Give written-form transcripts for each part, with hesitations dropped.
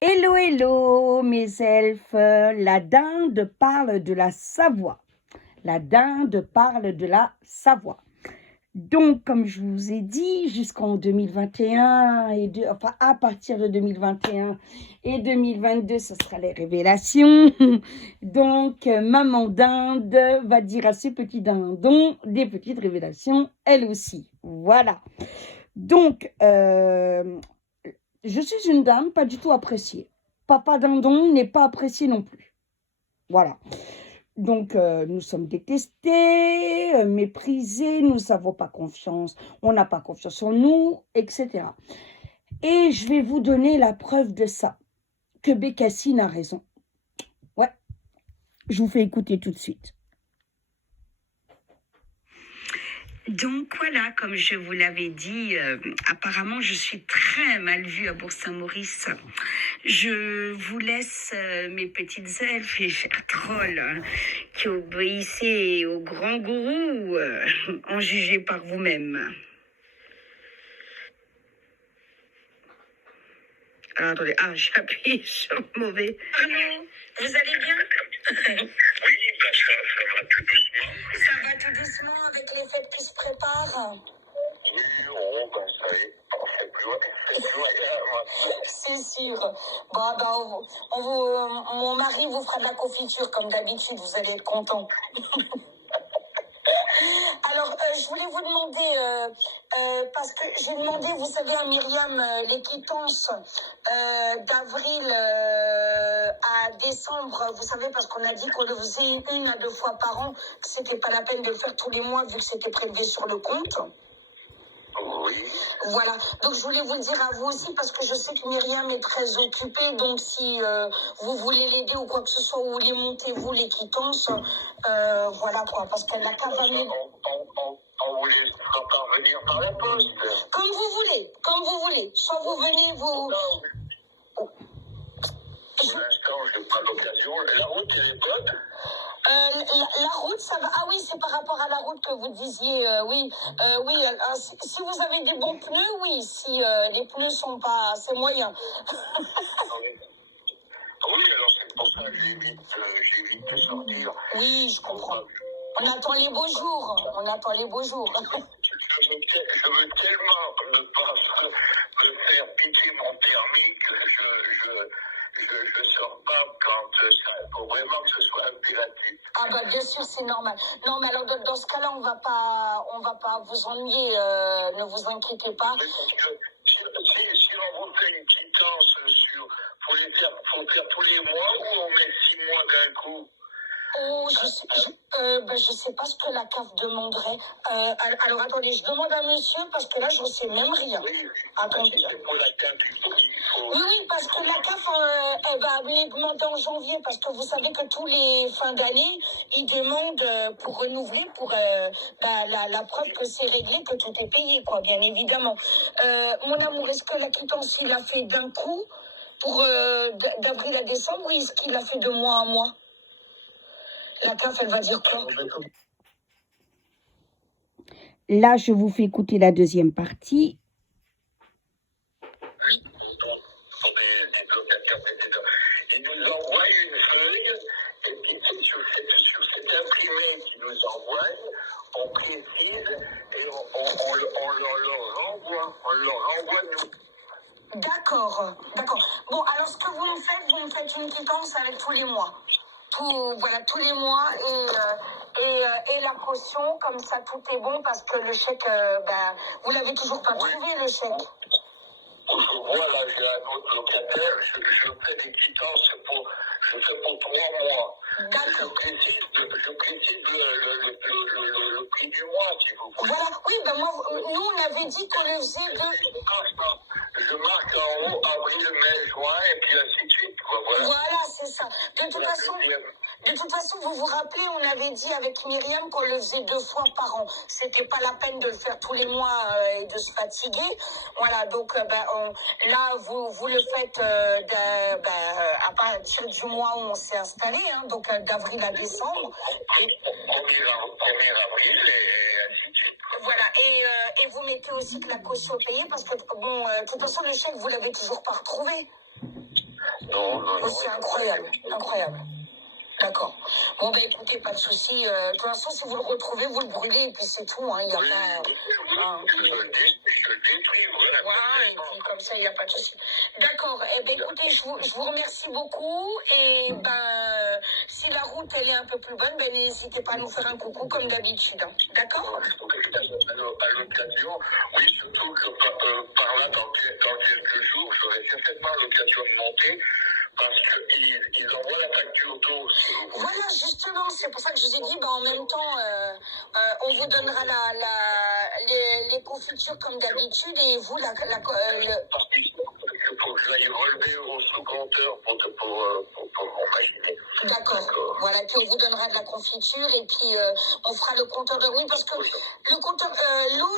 Hello, hello, mes elfes. La dinde parle de la Savoie. La dinde parle de la Savoie. Donc, comme je vous ai dit, jusqu'en 2021, enfin à partir de 2021 et 2022, ce sera les révélations. Donc, maman dinde va dire à ses petits dindons des petites révélations, elle aussi. Voilà. Donc, je suis une dame pas du tout appréciée. Papa dindon n'est pas apprécié non plus. Voilà. Donc, nous sommes détestés, méprisés, nous n'avons pas confiance, on n'a pas confiance en nous, etc. Et je vais vous donner la preuve de ça, que Bécassine a raison. Ouais, je vous fais écouter tout de suite. Donc voilà, comme je vous l'avais dit, apparemment je suis très mal vue à Bourg-Saint-Maurice. Je vous laisse mes petites elfes et chers trolls qui obéissaient au grand gourou, en juger par vous-même. Alors attendez, j'appuie sur le mauvais. Arnaud, vous allez bien? Oui, ça va tout doucement. Ça va tout doucement avec les fêtes qui se préparent. Oui, ça y est, on fait plus rien. C'est sûr. Mon mari vous fera de la confiture comme d'habitude, vous allez être content. Alors, je voulais vous demander, parce que j'ai demandé, vous savez, à Myriam, les quittances d'avril à décembre, vous savez, parce qu'on a dit qu'on le faisait 1 à 2 fois par an, que c'était pas la peine de le faire tous les mois vu que c'était prélevé sur le compte. Oui. Voilà, donc je voulais vous le dire à vous aussi parce que je sais que Myriam est très occupée, donc si vous voulez l'aider ou quoi que ce soit, ou les montez vous les quittances, voilà quoi, parce qu'elle n'a qu'à venir. On vous laisse parvenir par la poste. Comme vous voulez, soit vous venez, vous... Pour l'instant, je n'ai pas l'occasion. La route, elle est bonne. La route, ça va. Ah oui, c'est par rapport à la route que vous disiez, oui. Si vous avez des bons pneus, oui. Si les pneus sont pas, c'est moyen. Oui, alors c'est pour ça que j'évite de sortir. Oui, je comprends. On attend les beaux jours. Je veux tellement ne pas me faire piquer mon permis que je sors pas quand ça. Il faut vraiment que ce soit impératif. Ah bah bien sûr, c'est normal. Non, mais alors dans ce cas-là, on va pas vous ennuyer. Ne vous inquiétez pas. Si on vous fait une quittance faut faire tous les mois ou on met 6 mois d'un coup? Oh, je sais pas ce que la CAF demanderait. Alors attendez, je demande à monsieur parce que là je ne sais même rien. Oui, attendez. C'est pour la CAF il faut. Oui, parce que la CAF elle va les demander en janvier parce que vous savez que tous les fins d'année ils demandent pour renouveler pour la preuve que c'est réglé, que tout est payé quoi, bien évidemment. Mon amour, est-ce que la quittance il a fait d'un coup pour d'avril à décembre ou est-ce qu'il a fait de mois à mois? La CAF, elle va dire quoi? Là, je vous fais écouter la deuxième partie. Oui, des locataires, etc. Ils nous envoient une feuille, et puis c'est sur cette imprimée qu'ils nous envoient, on précise et on leur renvoie nous. D'accord. Bon, alors ce que vous me faites une quittance avec tous les mois. Tous les mois et la caution, comme ça tout est bon parce que le chèque, vous l'avez toujours pas trouvé le chèque. Voilà, j'ai un autre locataire, je fais des quittances je fais pour 3 mois. D'accord. Je précise le prix du mois, si vous voulez. Voilà, oui, nous on avait dit qu'on le faisait Je marque en haut avril, mai, juin, et puis ainsi de suite. Voilà, c'est ça. De toute façon, vous vous rappelez, on avait dit avec Myriam qu'on le faisait 2 fois par an. C'était pas la peine de le faire tous les mois et de se fatiguer. Voilà, donc là, vous le faites à partir du mois où on s'est installé, hein, donc d'avril à décembre. 1er avril et ainsi de suite. Voilà, et vous mettez aussi que la caution payée parce que, de toute façon, le chèque, vous l'avez toujours pas retrouvé. Non, non, non. C'est incroyable, incroyable. D'accord. Bon, ben écoutez, pas de souci. De toute façon, si vous le retrouvez, vous le brûlez et puis c'est tout. Il n'y a Oui, pas. je le détruis, voilà. Voilà, et puis comme ça, il n'y a pas de souci. D'accord. Eh ben écoutez, je vous remercie beaucoup. Et si la route, elle est un peu plus bonne, ben n'hésitez pas à nous faire un coucou comme d'habitude. D'accord? À l'occasion, oui, surtout que par là, dans quelques jours, j'aurai certainement l'occasion de monter parce qu'ils envoient la facture d'eau. Voilà, justement, c'est pour ça que je vous ai dit, en même temps, on vous donnera les confitures comme d'habitude et vous, Il faut que j'aille relever au sous-compteur pour m'imaginer. D'accord. Voilà, puis on vous donnera de la confiture et puis on fera le compteur de... Oui, parce que le compteur... l'eau,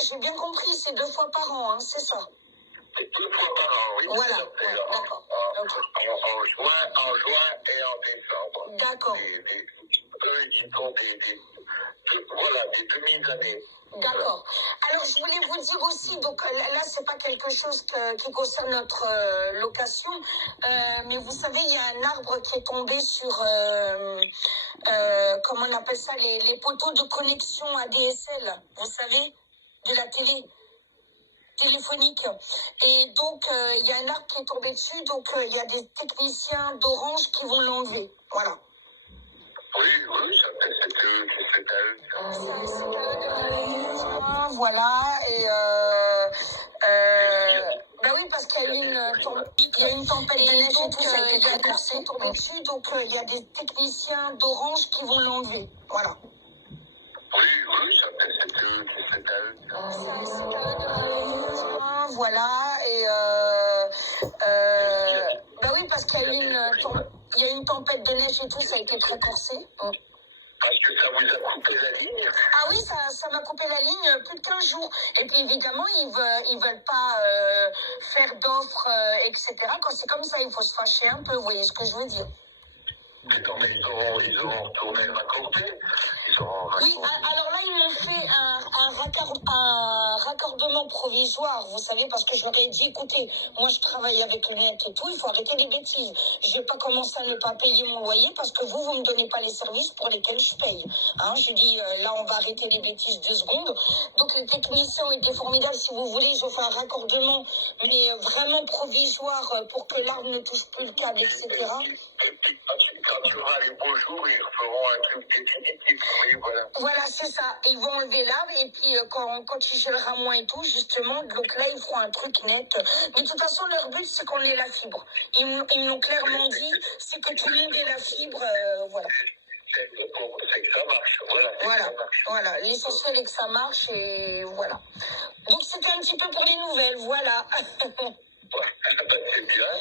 j'ai bien compris, c'est 2 fois par an, hein, c'est ça? C'est 2 fois par an, oui. Voilà, ouais, d'accord. En juin et en décembre. D'accord. Eux, ils font des demi-années. D'accord. Alors, je voulais vous dire aussi, donc là, c'est pas quelque chose qui concerne notre location, mais vous savez, il y a un arbre qui est tombé sur, comment on appelle ça, les poteaux de connexion ADSL, vous savez, de la téléphonique. Et donc, il y a un arbre qui est tombé dessus, donc il y a des techniciens d'Orange qui vont l'enlever. Voilà. Oui, c'est Voilà, et ben oui, parce qu'il y a eu une tempête de neige et tout, ça a été très percé, tombé dessus, donc il y a des techniciens d'Orange qui vont l'enlever. Voilà. Oui, Voilà, et ben oui, parce qu'il y a eu une tempête de neige et tout, ça a été très corsé. Parce que ça vous a coupé la ligne? Ah oui, ça m'a coupé la ligne plus de 15 jours. Et puis évidemment, ils veulent pas faire d'offres, etc. Quand c'est comme ça, il faut se fâcher un peu, vous voyez ce que je veux dire? Non, mais ils ont retourné le raccordé. Oui, alors là, ils m'ont fait un raccordement provisoire, vous savez, parce que je leur ai dit, écoutez, moi je travaille avec le net et tout, il faut arrêter les bêtises. Je vais pas commencer à ne pas payer mon loyer parce que vous me donnez pas les services pour lesquels je paye. Hein, je dis, là, on va arrêter les bêtises 2 secondes. Donc les techniciens ont été formidables, si vous voulez, ils ont fait un raccordement, mais vraiment provisoire pour que l'arbre ne touche plus le câble, etc. Quand tu auras les beaux jours, ils feront un truc définitif. Oui, voilà. Voilà, c'est ça. Ils vont enlever l'arbre et puis quand il gèlera moins et tout, justement, donc là, ils feront un truc net. Mais de toute façon, leur but, c'est qu'on ait la fibre. Ils me l'ont clairement dit, c'est que tout le monde ait la fibre, voilà. C'est que ça marche, voilà. Voilà. L'essentiel est que ça marche et voilà. Donc, c'était un petit peu pour les nouvelles, voilà. C'est bien.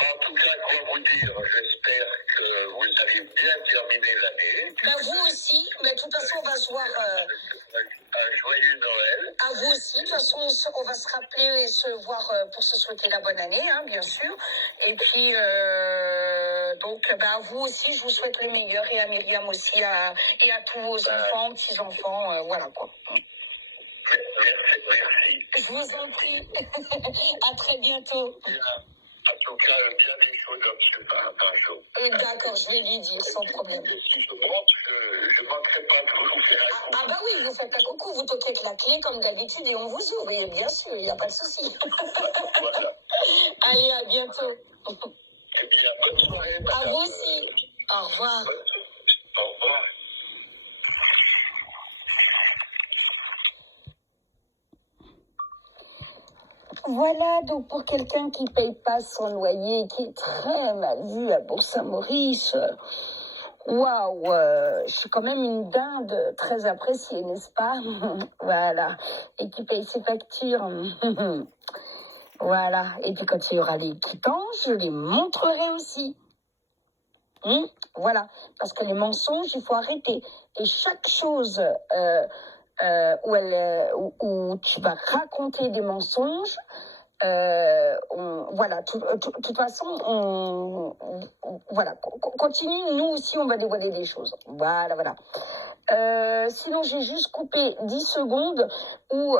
En tout cas, quoi vous dire, j'espère que vous allez bien terminer l'année. Vous aussi. Mais de toute façon, on va se voir. Un joyeux Noël. À vous aussi. De toute façon, on va se rappeler et se voir pour se souhaiter la bonne année, hein, bien sûr. Et puis, donc, à vous aussi, je vous souhaite le meilleur. Et à Myriam aussi, et à tous vos enfants, petits-enfants, voilà quoi. Merci. Je vous en prie. À très bientôt. En tout cas, bien des choses comme par jour. D'accord, je vais lui dire sans problème. Si je monte, je ne manquerai pas de vous faire un coucou. Ah bah oui, vous faites un coucou, vous toquez avec la clé comme d'habitude et on vous ouvre, et bien sûr, il n'y a pas de souci. Voilà. Allez, à bientôt. Eh bien, bonne soirée. À vous aussi. Au revoir. Au revoir. Voilà, donc pour quelqu'un qui ne paye pas son loyer, qui est très mal vu à Bourg-Saint-Maurice, waouh, je suis quand même une dinde très appréciée, n'est-ce pas? Voilà, et qui paye ses factures. Voilà, et puis quand il y aura les quittances, je les montrerai aussi. Voilà, parce que les mensonges, il faut arrêter. Et chaque chose où tu vas raconter des mensonges, voilà, de toute façon, voilà, continue, nous aussi, on va dévoiler des choses. Voilà. Sinon, j'ai juste coupé 10 secondes où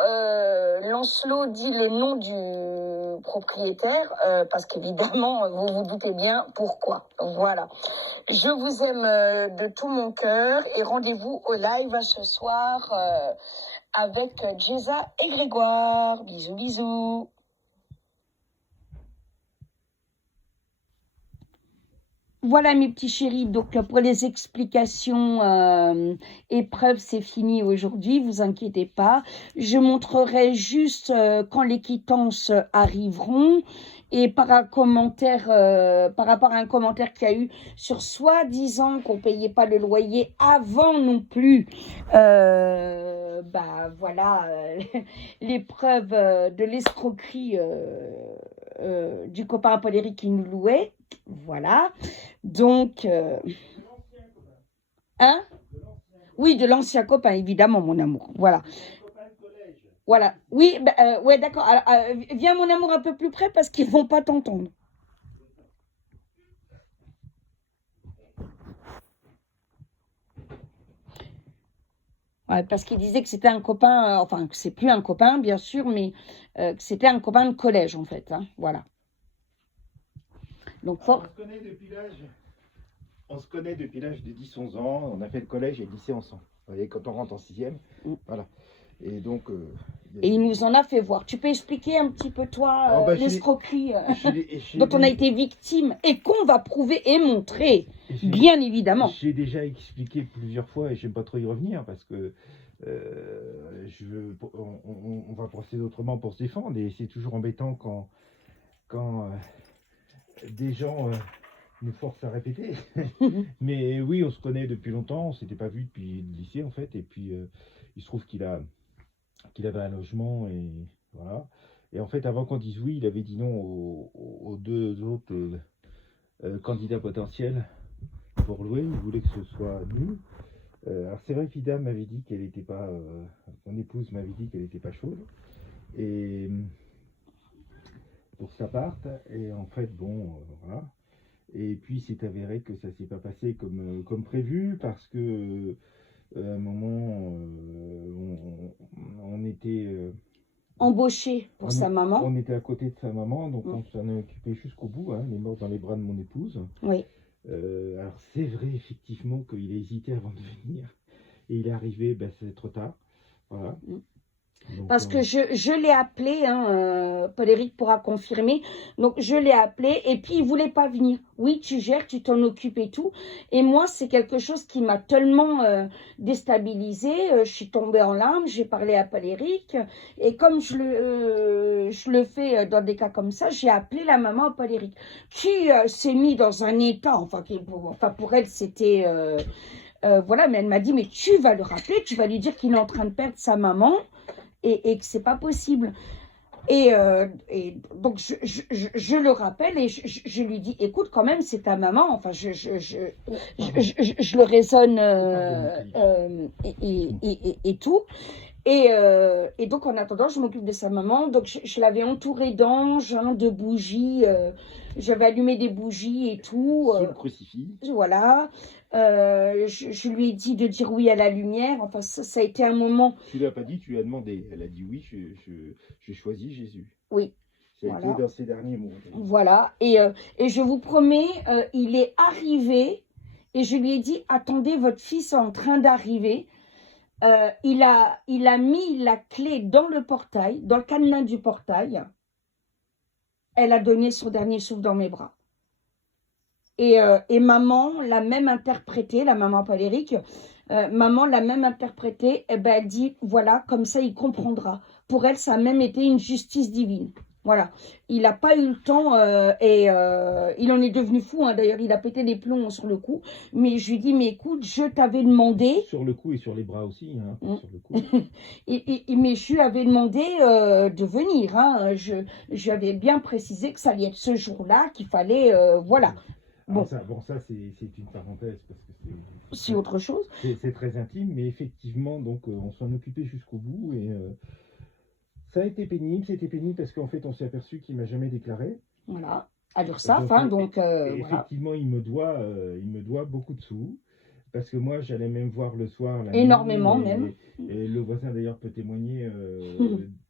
Lancelot dit les noms du propriétaire, parce qu'évidemment, vous vous doutez bien pourquoi. Voilà. Je vous aime de tout mon cœur et rendez-vous au live ce soir avec Jeza et Grégoire. Bisous, bisous. Voilà mes petits chéris, donc pour les explications épreuves, c'est fini aujourd'hui, vous inquiétez pas. Je montrerai juste quand les quittances arriveront et par rapport à un commentaire qu'il y a eu sur soi-disant qu'on payait pas le loyer avant non plus. Voilà l'épreuve de l'escroquerie du copain Apolérique qui nous louait. Voilà. Donc, hein? Oui, de l'ancien copain, évidemment, mon amour. Voilà. Voilà. Oui, ouais, d'accord. Viens, mon amour, un peu plus près parce qu'ils vont pas t'entendre. Ouais, parce qu'il disait que c'était un copain, enfin, que c'est plus un copain, bien sûr, mais que c'était un copain de collège, en fait. Hein, voilà. Donc, On se connaît depuis l'âge de 10-11 ans. On a fait le collège et le lycée ensemble. Vous voyez, quand on rentre en 6e, voilà. Et donc... Et il nous en a fait voir. Tu peux expliquer un petit peu, toi, l'escroquerie dont on a été victime et qu'on va prouver et montrer, bien évidemment. J'ai déjà expliqué plusieurs fois et je n'aime pas trop y revenir parce que on va procéder autrement pour se défendre. Et c'est toujours embêtant quand des gens nous forcent à répéter. Mais oui, on se connaît depuis longtemps. On ne s'était pas vu depuis le lycée en fait. Et puis il se trouve qu'il avait un logement et voilà. Et en fait, avant qu'on dise oui, il avait dit non aux deux autres candidats potentiels pour louer. Il voulait que ce soit nous. Alors c'est vrai qu'Ida m'avait dit qu'elle n'était pas... mon épouse m'avait dit qu'elle n'était pas chaude. Et pour que ça parte. Et en fait, bon, voilà. Et puis c'est avéré que ça s'est pas passé comme prévu parce que... à un moment, on était embauché pour sa maman. On était à côté de sa maman, donc on s'en est occupé jusqu'au bout. Hein, elle est morte dans les bras de mon épouse. Oui. Alors c'est vrai effectivement qu'il a hésité avant de venir. Et il est arrivé, ben, c'est trop tard. Voilà. Donc, parce que je l'ai appelé, hein, Paul-Éric pourra confirmer, donc je l'ai appelé et puis il voulait pas venir. Oui, tu gères, tu t'en occupes et tout. Et moi, c'est quelque chose qui m'a tellement déstabilisée. Je suis tombée en larmes, j'ai parlé à Paul-Éric et comme je le fais dans des cas comme ça, j'ai appelé la maman à Paul-Éric qui s'est mis dans un état, pour elle, c'était... voilà, mais elle m'a dit, mais tu vas le rappeler, tu vas lui dire qu'il est en train de perdre sa maman. Et que c'est pas possible. Et donc je le rappelle et je lui dis, écoute, quand même, c'est ta maman. Enfin, je le raisonne et tout. Et donc, en attendant, je m'occupe de sa maman. Donc, je l'avais entourée d'anges, hein, de bougies. J'avais allumé des bougies et tout. Sous le crucifix. Voilà. Je lui ai dit de dire oui à la lumière. Enfin, ça a été un moment... Tu ne lui as pas dit, tu lui as demandé. Elle a dit oui, j'ai choisi Jésus. Oui. Ça a été dans ses derniers mots. Voilà. Et je vous promets, il est arrivé et je lui ai dit, attendez, votre fils est en train d'arriver. Il a mis la clé dans le portail, dans le cadenas du portail. Elle a donné son dernier souffle dans mes bras. Et maman l'a même interprété, la maman Paul-Éric, maman l'a même interprété, et ben elle dit, voilà, comme ça il comprendra. Pour elle, ça a même été une justice divine. Voilà, il n'a pas eu le temps il en est devenu fou, hein. D'ailleurs il a pété les plombs sur le coup, mais je lui dis, mais écoute, je t'avais demandé... Sur le cou et sur les bras aussi, hein, sur le cou. mais je lui avais demandé de venir, hein. Je avais bien précisé que ça allait être ce jour-là, qu'il fallait, voilà. Bon, ça c'est une parenthèse parce que c'est autre chose. C'est très intime, mais effectivement, donc on s'en occupait jusqu'au bout et ça a été pénible. C'était pénible parce qu'en fait, on s'est aperçu qu'il m'a jamais déclaré. Voilà, à l'URSSAF, hein, donc effectivement, il me doit beaucoup de sous. parce que moi, j'allais même voir le soir la Énormément nuit, même. et le voisin d'ailleurs peut témoigner,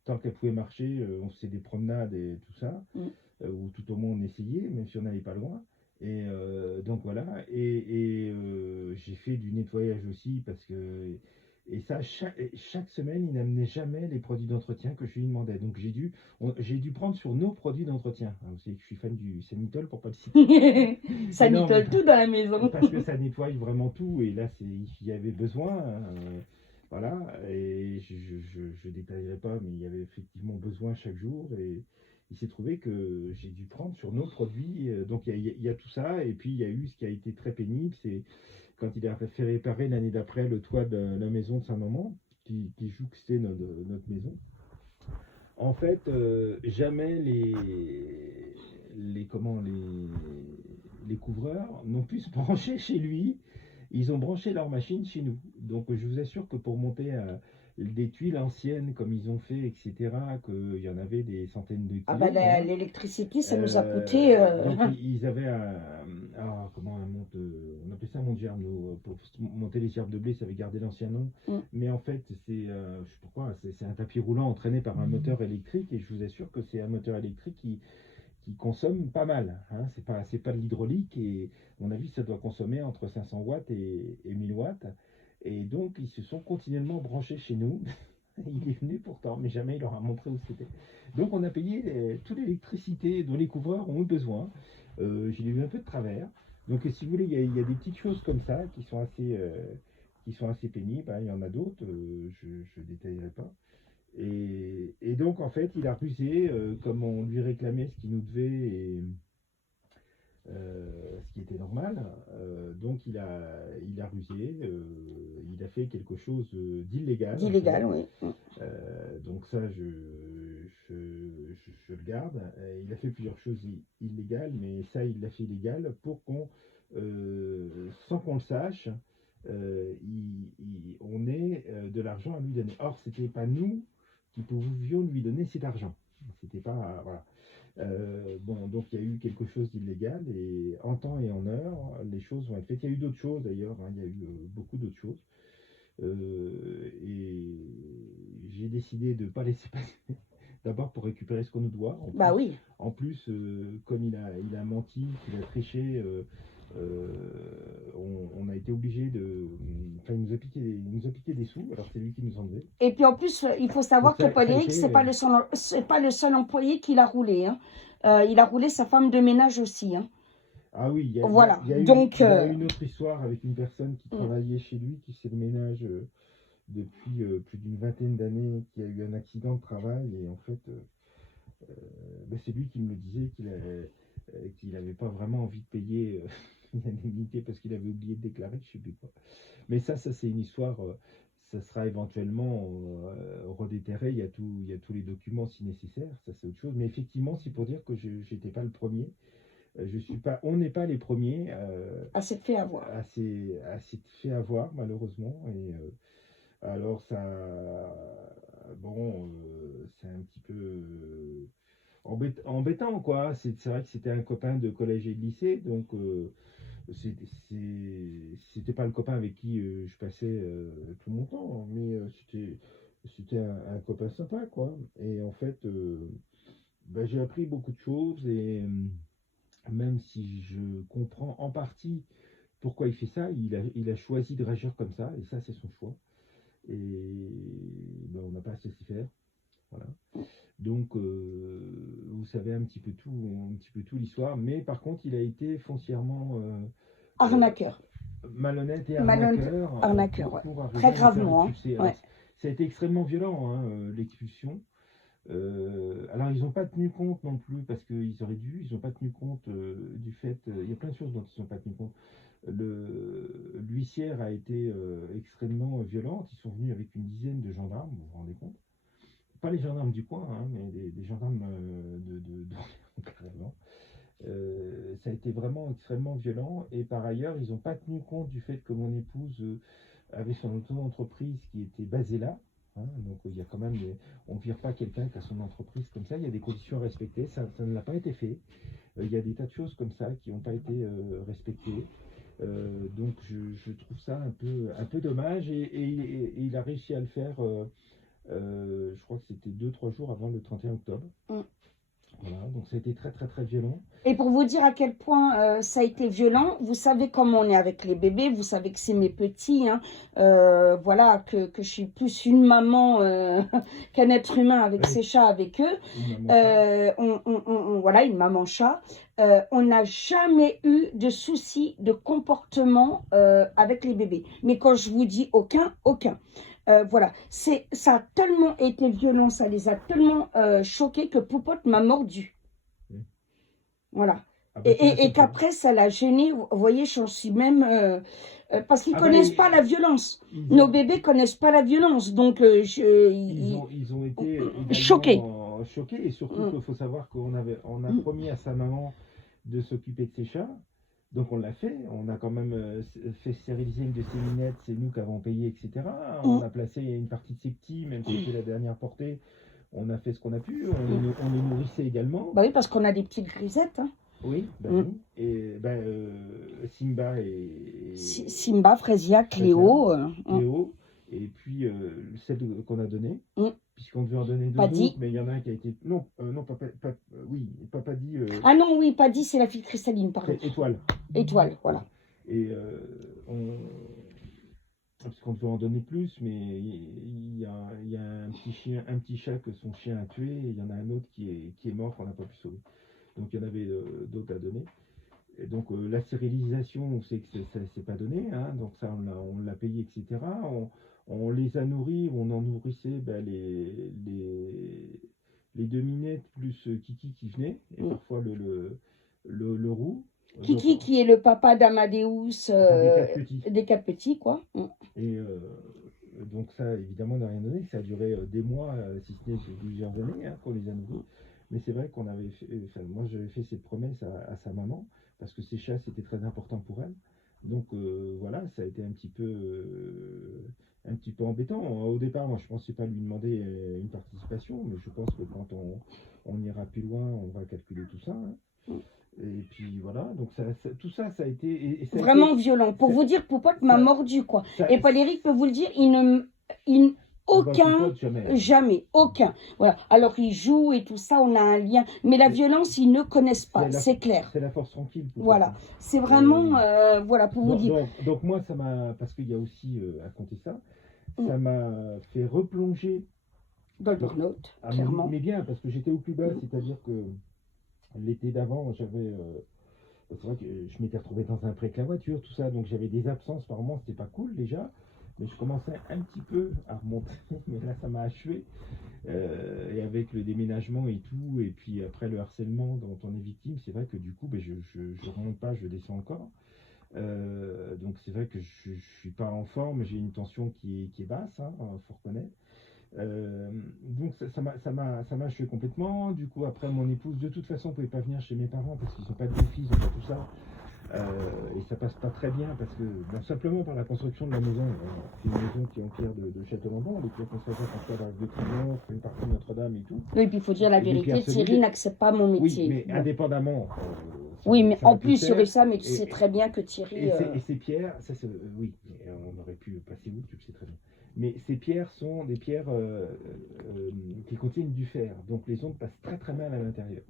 tant qu'elle pouvait marcher, on faisait des promenades et tout ça, Mm. ou tout au moins on essayait, même si on n'allait pas loin. Et donc voilà, j'ai fait du nettoyage aussi parce que, et ça, chaque semaine, il n'amenait jamais les produits d'entretien que je lui demandais. Donc j'ai dû prendre sur nos produits d'entretien. Hein, vous savez que je suis fan du Sanitol pour pas le citer. Ça Mais non, mais nitole tout dans la maison. parce que ça nettoie vraiment tout, et là, il y avait besoin. Voilà, et je détaillerai pas, mais il y avait effectivement besoin chaque jour, et il s'est trouvé que j'ai dû prendre sur nos produits. Donc il y a tout ça, et puis il y a eu ce qui a été très pénible, c'est quand il a fait réparer l'année d'après le toit de la maison de sa maman, qui jouxtait notre maison. En fait, jamais les couvreurs n'ont pu se brancher chez lui. Ils ont branché leur machine chez nous. Donc je vous assure que pour monter des tuiles anciennes comme ils ont fait, etc., qu'il y en avait des centaines de Ah bah kilos. Hein. l'électricité, ça nous a coûté... Donc ils avaient on appelait ça un monte-germe, pour monter les gerbes de blé, ça avait gardé l'ancien nom. Mm. Mais en fait, je sais pourquoi, c'est un tapis roulant entraîné par un moteur électrique, et je vous assure que c'est un moteur électrique qui consomme pas mal. Hein. C'est pas de l'hydraulique, et à mon avis, ça doit consommer entre 500 watts et 1000 watts. Et donc, ils se sont continuellement branchés chez nous. Il est venu pourtant, mais jamais il leur a montré où c'était. Donc, on a payé toute l'électricité dont les couvreurs ont eu besoin. Je l'ai vu un peu de travers. Donc, si vous voulez, il y a des petites choses comme ça qui sont assez pénibles. Hein. Il y en a d'autres, je ne détaillerai pas. Et donc, en fait, il a rusé, comme on lui réclamait ce qu'il nous devait, et ce qui était normal. Donc, il a rusé, il a fait quelque chose d'illégal. D'illégal, oui. Donc ça, je le garde. Il a fait plusieurs choses illégales, mais ça, il l'a fait illégal pour sans qu'on le sache, on ait de l'argent à lui donner. Or, c'était pas nous qui pouvions lui donner cet argent. C'était pas, voilà. Bon, donc il y a eu quelque chose d'illégal, et en temps et en heure, les choses vont être faites. Il y a eu d'autres choses d'ailleurs, hein, il y a eu beaucoup d'autres choses. Et j'ai décidé de ne pas laisser passer. D'abord pour récupérer ce qu'on nous doit. Bah oui. En plus, comme il a menti, qu'il a triché, on a été obligé de. Enfin, il nous a piqué des sous, alors c'est lui qui nous en devait. Et puis en plus, il faut savoir Donc ça- que Paul ça a Eric, été, c'est pas le seul employé qu'il a roulé. Hein. Il a roulé sa femme de ménage aussi. Hein. Ah oui, Voilà. il y a eu Donc, une autre histoire avec une personne qui travaillait chez lui, qui fait le ménage depuis plus d'une vingtaine d'années, qui a eu un accident de travail, et en fait, c'est lui qui me le disait, qu'il n'avait pas vraiment envie de payer l'indemnité parce qu'il avait oublié de déclarer, je sais plus quoi. Mais ça c'est une histoire, ça sera éventuellement redéterré, il y a tous les documents si nécessaire, ça c'est autre chose. Mais effectivement, c'est pour dire que je n'étais pas le premier. On n'est pas les premiers à s'être fait avoir. à s'être fait avoir, malheureusement. Et alors ça, bon, c'est un petit peu embêtant, quoi. C'est vrai que c'était un copain de collège et de lycée, donc c'était pas le copain avec qui je passais tout mon temps, hein, mais c'était un copain sympa, quoi. Et en fait, j'ai appris beaucoup de choses, et même si je comprends en partie pourquoi il fait ça, il a choisi de réagir comme ça, et ça, c'est son choix. Et on n'a pas à se laisser faire. Voilà. Donc, vous savez un petit peu tout l'histoire, mais par contre, il a été foncièrement Arnaqueur. malhonnête et arnaqueur. Arnaqueur, ouais. Pour arriver Très à nous faire gravement. Hein. expulser. Ouais. Alors, ça a été extrêmement violent, hein, l'expulsion. Alors, ils n'ont pas tenu compte non plus, parce qu'ils auraient dû, ils n'ont pas tenu compte du fait, il y a plein de choses dont ils n'ont pas tenu compte. L'huissière a été extrêmement violente. Ils sont venus avec une dizaine de gendarmes, vous vous rendez compte? Pas les gendarmes du coin, hein, mais des gendarmes carrément. Ça a été vraiment extrêmement violent, et par ailleurs, ils n'ont pas tenu compte du fait que mon épouse avait son auto-entreprise qui était basée là. Hein, donc il y a quand même on ne vire pas quelqu'un qui a son entreprise comme ça, il y a des conditions à respecter, ça ne l'a pas été fait. Il y a des tas de choses comme ça qui n'ont pas été respectées. Donc je trouve ça un peu dommage et il a réussi à le faire, je crois que c'était 2-3 jours avant le 31 octobre. Mm. Voilà, donc ça a été très très très violent. Et pour vous dire à quel point ça a été violent, vous savez comment on est avec les bébés, vous savez que c'est mes petits, hein, voilà, que je suis plus une maman qu'un être humain avec Oui. ses chats, avec eux. Une maman. Voilà, une maman chat. On n'a jamais eu de soucis de comportement avec les bébés. Mais quand je vous dis aucun, aucun. Voilà, ça a tellement été violent, ça les a tellement choqués que Poupote m'a mordu. Oui. Voilà. Ah bah, c'est la seule fois. Qu'après, ça l'a gêné. Vous voyez, j'en suis même... parce qu'ils Ah ne bah, connaissent pas la violence. ils Nos ont- bébés connaissent pas la violence. Donc, ils ont été également choqués. choqués et surtout Mm. qu'il faut savoir qu'on a Mm. promis à sa maman de s'occuper de ses chats. Donc on l'a fait, on a quand même fait stériliser une de ses minettes, c'est nous qui avons payé, etc. On a placé une partie de ses petits, même si c'était la dernière portée, on a fait ce qu'on a pu, on les nourrissait également. Bah oui, parce qu'on a des petites grisettes. Hein. Oui, bah Mm. oui. Et Simba et Simba, Frésia, Cléo. Léo, et puis celle qu'on a donnée, Mm. puisqu'on devait en donner deux Paddy. autres, mais il y en a un qui a été... Non, non, oui, pas Paddy, Ah non, oui, Paddy, c'est la fille de Cristalline, pardon. c'est Étoile. Étoile, voilà. Et parce qu'on devait en donner plus, mais il y a un petit chat que son chien a tué, et il y en a un autre qui est mort, qu'on n'a pas pu sauver. Donc il y en avait d'autres à donner. Et donc la stérilisation, on sait que ça s'est pas donné, hein, donc ça on l'a payé, etc. On les a nourris, on en nourrissait les deux minettes plus Kiki qui venait, et parfois le roux. Kiki, Donc, qui est le papa d'Amadeus, des 4 petits. des 4 petits, quoi. Et donc ça, évidemment, n'a rien donné. Ça a duré des mois, si ce n'est plusieurs années, hein, qu'on les a nourris. Mais c'est vrai qu'on avait fait, enfin, moi j'avais fait cette promesse à sa maman, parce que ces chats, c'était très important pour elle. Donc voilà, ça a été un petit peu embêtant. Au départ, moi je pensais pas lui demander une participation, mais je pense que quand on ira plus loin, on va calculer tout ça, hein. Et puis voilà, donc tout ça, ça a été... et ça a Vraiment été- violent. Pour ça- vous dire, Poupote m'a ça- mordu, quoi. ça- Et Valéric peut vous le dire, on va aucun, Poupote, jamais. jamais, aucun. Voilà. Alors, ils jouent et tout ça, on a un lien. Mais la violence, ils ne connaissent pas, C'est c'est clair. C'est la force tranquille. Poupote. Voilà. C'est vraiment, voilà, pour vous dire. Donc moi, ça m'a... Parce qu'il y a aussi, à compter ça, ça m'a fait replonger... Dans le burn-out, Ah, clairement. mais bien, parce que j'étais au plus bas, c'est-à-dire que l'été d'avant, j'avais... c'est vrai que je m'étais retrouvé dans un pré avec la voiture, tout ça, donc j'avais des absences par moment, c'était pas cool déjà, mais je commençais un petit peu à remonter, mais là ça m'a achevé, et avec le déménagement et tout, et puis après le harcèlement dont on est victime, c'est vrai que du coup, je remonte pas, je descends encore. Donc c'est vrai que je suis pas en forme, j'ai une tension qui est basse, hein, faut reconnaître. Donc ça m'a achevé complètement. Du coup, après, mon épouse, de toute façon, ne pouvait pas venir chez mes parents parce qu'ils sont pas de filles, ils n'ont pas tout ça. Et ça passe pas très bien parce que, simplement par la construction de la maison, c'est une maison qui est en pierre de Château-Landon, les pierres construites en pierre d'Arc de Triomphe, une partie de Notre-Dame et tout. Oui, puis il faut dire la Et des vérité, pierres Thierry solides. n'accepte pas mon métier. Oui, mais Bon. indépendamment. Oui, mais ça en a pu plus, se sur faire. ça, mais tu Et- sais très bien que Thierry... Et ces pierres, ça c'est oui, mais on aurait pu passer outre, tu le sais très bien. Mais ces pierres sont des pierres qui contiennent du fer, donc les ondes passent très très mal à l'intérieur.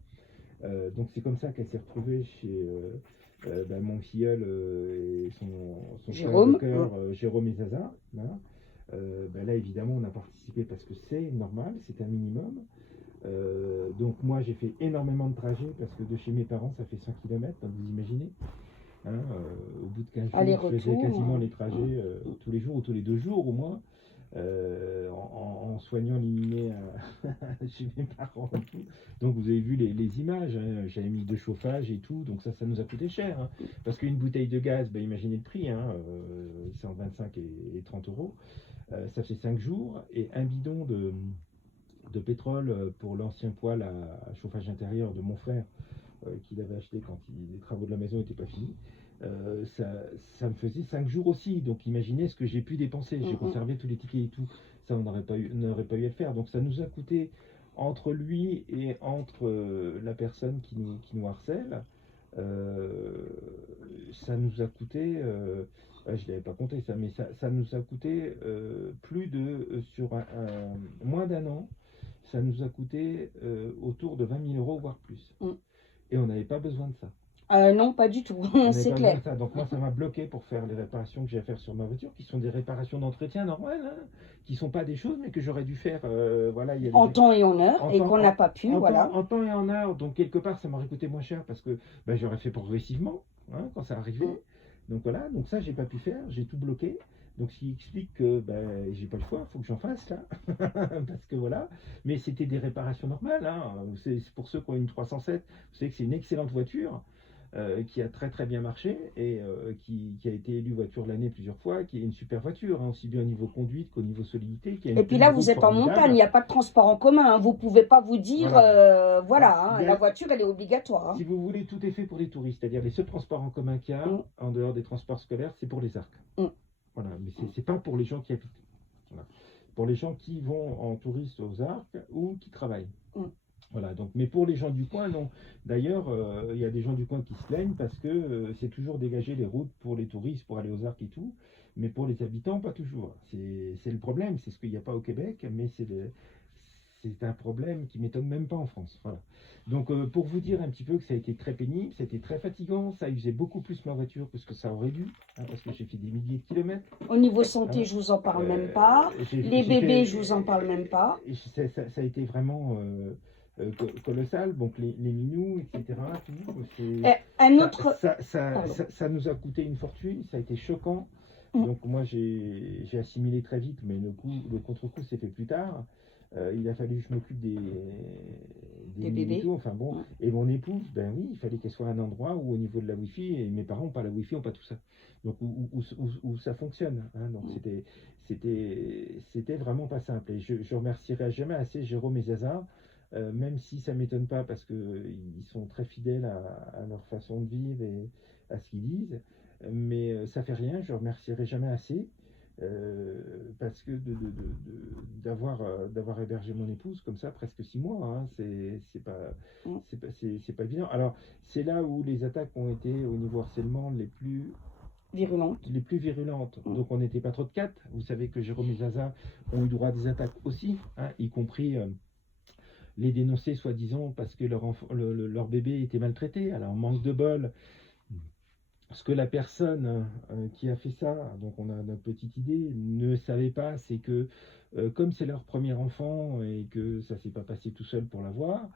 Donc c'est comme ça qu'elle s'est retrouvée chez mon filleul et son Jérôme. frère de cœur, Jérôme et Zaza. Voilà. Là évidemment on a participé parce que c'est normal, c'est un minimum. Donc moi j'ai fait énormément de trajets parce que de chez mes parents ça fait 100 km, donc vous imaginez. Hein, au bout de 15 jours, Aller-retour, je faisais quasiment les trajets tous les jours ou tous les 2 jours au moins, en soignant l'inné chez mes parents et tout. Donc vous avez vu les images, hein, j'avais mis de chauffage et tout, donc ça nous a coûté cher. Hein, parce qu'une bouteille de gaz, imaginez le prix, hein, c'est entre 25 et 30 euros. Ça fait 5 jours, et un bidon de pétrole pour l'ancien poêle à chauffage intérieur de mon frère, qu'il avait acheté quand les travaux de la maison n'étaient pas finis. Ça me faisait 5 jours aussi, donc imaginez ce que j'ai pu dépenser. J'ai conservé tous les tickets et tout, ça on n'aurait pas eu à le faire. Donc ça nous a coûté, entre lui et entre la personne qui nous harcèle, ça nous a coûté, je ne l'avais pas compté ça, mais ça nous a coûté plus de, sur moins d'un an, ça nous a coûté autour de 20 000 €, voire plus. Et on n'avait pas besoin de ça. Non, pas du tout, On c'est n'avait pas besoin clair. de ça. Donc moi, ça m'a bloqué pour faire les réparations que j'ai à faire sur ma voiture, qui sont des réparations d'entretien normales, hein, qui ne sont pas des choses, mais que j'aurais dû faire. Voilà, il y a En des... temps et en heure, En et temps- qu'on n'a pas pu, voilà. en temps et en heure, donc quelque part ça m'aurait coûté moins cher parce que j'aurais fait progressivement hein, quand ça arrivait. Donc voilà, donc ça j'ai pas pu faire, j'ai tout bloqué. Donc ce qui explique que j'ai pas le choix, il faut que j'en fasse là. Parce que voilà, mais c'était des réparations normales. Hein. C'est pour ceux qui ont une 307, vous savez que c'est une excellente voiture. Qui a très très bien marché et qui a été élue voiture de l'année plusieurs fois, qui est une super voiture, hein, aussi bien au niveau conduite qu'au niveau solidité. Qui a une Et puis tenue là, de vous route êtes en formidable. montagne, il n'y a pas de transport en commun, hein. Vous ne pouvez pas vous dire, voilà, hein, la voiture, elle est obligatoire. Hein. Si vous voulez, tout est fait pour les touristes, c'est-à-dire les seuls transports en commun qu'il y a, en dehors des transports scolaires, c'est pour les arcs. Voilà, mais c'est pas pour les gens qui habitent. Voilà. Pour les gens qui vont en touriste aux arcs ou qui travaillent. Voilà, donc, mais pour les gens du coin, non. D'ailleurs, il y a des gens du coin qui se plaignent parce que c'est toujours dégagé les routes pour les touristes pour aller aux arcs et tout, mais pour les habitants, pas toujours. C'est le problème, c'est ce qu'il n'y a pas au Québec, mais c'est un problème qui m'étonne même pas en France. Voilà. Donc, pour vous dire un petit peu que ça a été très pénible, ça a été très fatigant, ça usait beaucoup plus ma voiture que ce que ça aurait dû, hein, parce que j'ai fait des milliers de kilomètres. Au niveau santé, je vous en parle même pas. Les bébés, je vous en parle même pas. Ça a été vraiment colossal, donc les minous, etc. Un autre... Ça nous a coûté une fortune, ça a été choquant. Donc moi j'ai assimilé très vite, mais le contre-coup s'est fait plus tard. Il a fallu que je m'occupe des bébés. tout, enfin bon. Et mon épouse, ben oui, il fallait qu'elle soit à un endroit où au niveau de la Wi-Fi, et mes parents n'ont pas la Wi-Fi, n'ont pas tout ça. Donc où ça fonctionne. Hein, donc c'était vraiment pas simple. Et je remercierai jamais assez Jérôme et Zaza. Même si ça ne m'étonne pas parce qu'ils sont très fidèles à leur façon de vivre et à ce qu'ils disent, mais ça fait rien, je ne remercierai jamais assez parce que d'avoir hébergé mon épouse comme ça presque 6 mois, hein, c'est pas évident. Alors c'est là où les attaques ont été au niveau harcèlement les plus virulentes. Donc on n'était pas trop de 4. Vous savez que Jérôme et Zaza ont eu droit à des attaques aussi, hein, y compris les dénoncer soi-disant parce que leur bébé était maltraité. Alors manque de bol, ce que la personne qui a fait ça, donc on a notre petite idée, ne savait pas, c'est que comme c'est leur premier enfant et que ça s'est pas passé tout seul pour l'avoir,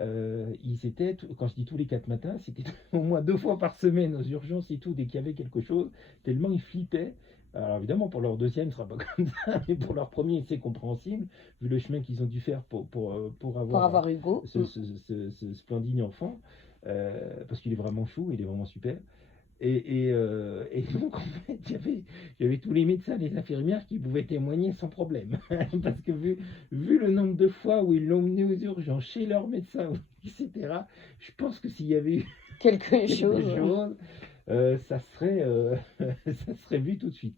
ils étaient, quand je dis tous les 4 matins, c'était au moins 2 fois par semaine aux urgences et tout, dès qu'il y avait quelque chose, tellement ils flippaient. Alors évidemment, pour leur deuxième, ce ne sera pas comme ça, mais pour leur premier, c'est compréhensible, vu le chemin qu'ils ont dû faire pour avoir Hugo. ce splendide enfant, parce qu'il est vraiment chou, il est vraiment super. Et donc, en fait, il y avait tous les médecins, les infirmières qui pouvaient témoigner sans problème. Parce que vu le nombre de fois où ils l'ont mené aux urgences, chez leur médecin, etc., je pense que s'il y avait eu quelque chose, ça serait vu tout de suite.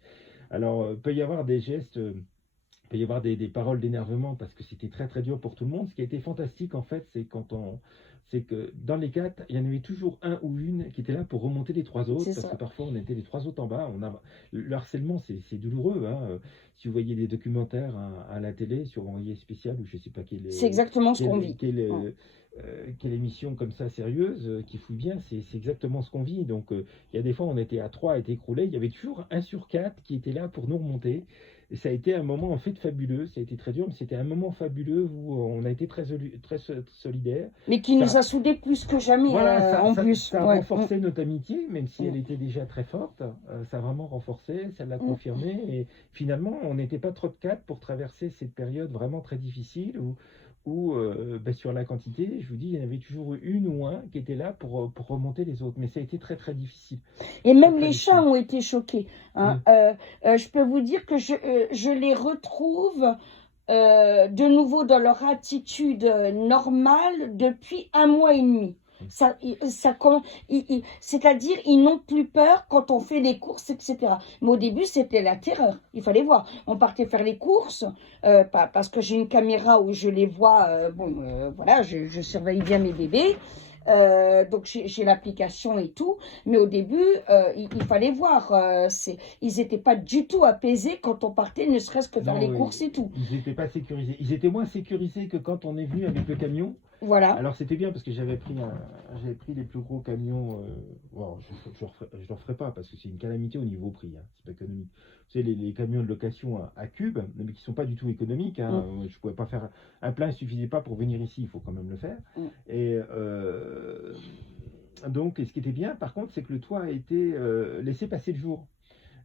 Alors, peut y avoir des gestes, peut y avoir des paroles d'énervement parce que c'était très très dur pour tout le monde. Ce qui a été fantastique, en fait, c'est que dans les 4, il y en avait toujours un ou une qui était là pour remonter les 3 autres, parce que parfois on était les 3 autres en bas. Le harcèlement, c'est douloureux. Hein. Si vous voyez des documentaires à la télé sur Envoyé spécial, ou je ne sais pas quelle c'est exactement ce qu'on vit. Quelle émission comme ça sérieuse qui fouille bien, c'est exactement ce qu'on vit. Donc il y a des fois on était à 3 à être écroulés, il y avait toujours 1 sur 4 qui était là pour nous remonter. Et ça a été un moment en fait fabuleux, ça a été très dur, mais c'était un moment fabuleux où on a été très solidaires. Mais qui nous a soudés plus que jamais, voilà, en plus. Ça a renforcé notre amitié, même si elle était déjà très forte, ça a vraiment renforcé, ça l'a confirmé. Et finalement, on n'était pas trop de 4 pour traverser cette période vraiment très difficile où sur la quantité, je vous dis, il y en avait toujours une ou un qui était là pour remonter les autres. Mais ça a été très très difficile. Et même les chats ont été choqués. Hein. Je peux vous dire que je les retrouve de nouveau dans leur attitude normale depuis 1 mois et demi. C'est-à-dire, ils n'ont plus peur quand on fait les courses, etc. Mais au début, c'était la terreur. Il fallait voir. On partait faire les courses, parce que j'ai une caméra où je les vois. Voilà, je surveille bien mes bébés. Donc j'ai l'application et tout, mais au début, il fallait voir. Ils n'étaient pas du tout apaisés quand on partait, ne serait-ce que faire Non, les courses et tout. ils n'étaient pas sécurisés. Ils étaient moins sécurisés que quand on est venu avec le camion. Voilà. Alors c'était bien parce que j'avais pris les plus gros camions. Bon, je le referai pas parce que c'est une calamité au niveau prix. Hein, c'est pas économique. Tu sais, les camions de location à cube, mais qui sont pas du tout économiques. Hein, je pouvais pas faire un plein, il suffisait pas pour venir ici. Il faut quand même le faire. Et donc, et ce qui était bien, par contre, c'est que le toit a été laissé passer le jour.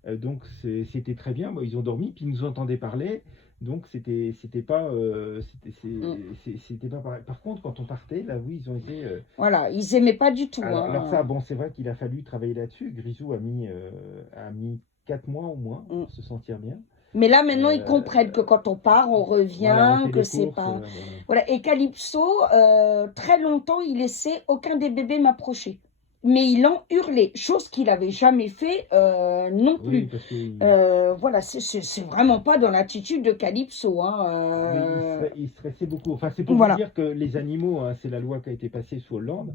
Donc c'était très bien. Bon, ils ont dormi, puis ils nous entendaient parler. Donc c'était pas c'était pas pareil. Par contre, quand on partait, là oui, ils ont été. Voilà, ils aimaient pas du tout. Alors ça, bon, c'est vrai qu'il a fallu travailler là-dessus. Grisou a mis 4 mois au moins pour se sentir bien. Mais là, maintenant, ils comprennent que quand on part, on revient, Voilà, on fait que les c'est courses, pas. voilà. Voilà. Et Calypso, très longtemps, il laissait aucun des bébés m'approcher. Mais il en hurlait, chose qu'il n'avait jamais fait non plus. Oui, parce que Voilà, c'est vraiment pas dans l'attitude de Calypso. oui, il stressait beaucoup. Enfin, c'est pour vous dire que les animaux, hein, c'est la loi qui a été passée sous Hollande,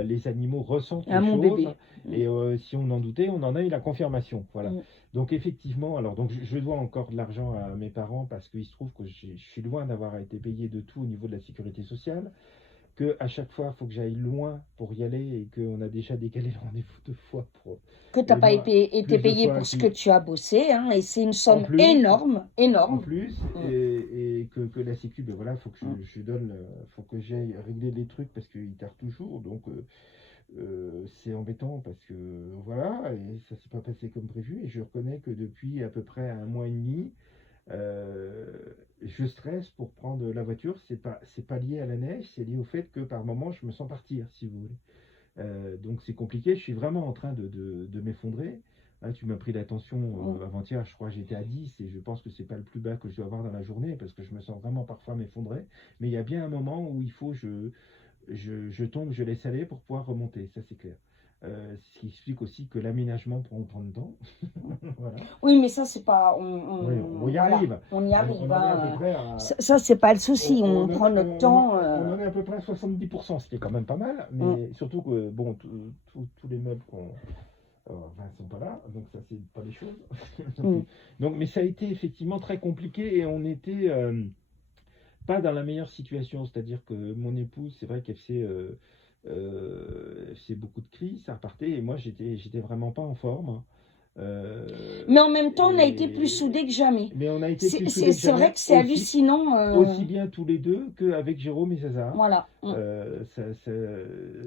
les animaux ressentent les mon choses. bébé. Et si on en doutait, on en a eu la confirmation. Voilà. Donc effectivement, alors donc je dois encore de l'argent à mes parents parce qu'il se trouve que je suis loin d'avoir été payé de tout au niveau de la sécurité sociale. Que à chaque fois, il faut que j'aille loin pour y aller et qu'on a déjà décalé le rendez-vous 2 fois pour. Que tu n'as pas été payé pour ce que tu as bossé, hein, et c'est une somme énorme. En plus, et que la Sécu, ben voilà, faut que je donne, faut que j'aille régler les trucs parce qu'ils tardent toujours, donc c'est embêtant parce que voilà, et ça s'est pas passé comme prévu, et je reconnais que depuis à peu près 1 mois et demi, je stresse pour prendre la voiture. C'est pas lié à la neige, c'est lié au fait que par moment je me sens partir, si vous voulez. Donc c'est compliqué, je suis vraiment en train de m'effondrer. Là, tu m'as pris l'attention avant-hier, je crois que j'étais à 10 et je pense que c'est pas le plus bas que je dois avoir dans la journée parce que je me sens vraiment parfois m'effondrer. Mais il y a bien un moment où il faut je tombe, je laisse aller pour pouvoir remonter, ça c'est clair. Ce qui explique aussi que l'aménagement prend autant de temps. Voilà. Oui, mais ça, c'est pas. On y arrive. On y arrive. On en est à peu près à- Ça, c'est pas le souci. On prend notre temps. On en est à peu près à 70%, ce qui est quand même pas mal. Mais surtout que, bon, tous les meubles enfin, sont pas là, donc ça, c'est pas les choses. Donc, mais ça a été effectivement très compliqué et on était pas dans la meilleure situation. C'est-à-dire que mon épouse, c'est vrai qu'elle faisait beaucoup de crises, ça repartait, et moi, j'étais vraiment pas en forme. Mais en même temps, on a été plus soudés que jamais. Mais on a été plus soudés que jamais. C'est vrai que c'est hallucinant. Aussi bien tous les deux qu'avec Jérôme et César. Voilà.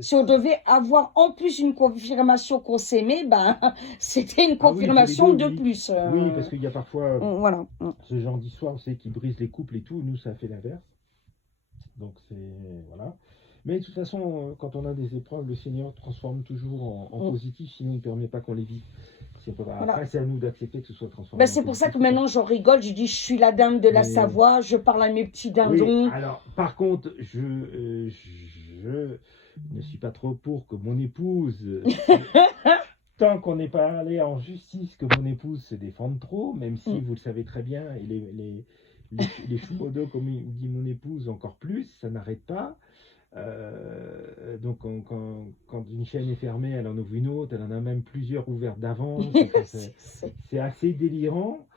Si on devait avoir en plus une confirmation qu'on s'aimait, ben, c'était une confirmation de plus. Oui, parce qu'il y a parfois voilà. Ce genre d'histoire, c'est qui brise les couples et tout. Nous, ça a fait l'inverse. Donc c'est voilà. Mais de toute façon, quand on a des épreuves, le Seigneur transforme toujours en positif, sinon il ne permet pas qu'on les vive. Après, c'est à nous d'accepter que ce soit transformé. Ben, c'est pour ça que maintenant, j'en rigole. Je dis, je suis la dame de la Savoie, je parle à mes petits dindons. Oui, alors, par contre, je ne suis pas trop pour que mon épouse, tant qu'on n'est pas allé en justice, que mon épouse se défende trop, même si vous le savez très bien, et les choumodos, comme dit mon épouse, encore plus, ça n'arrête pas. Donc quand une chaîne est fermée, elle en ouvre une autre, elle en a même plusieurs ouvertes d'avance. C'est assez délirant,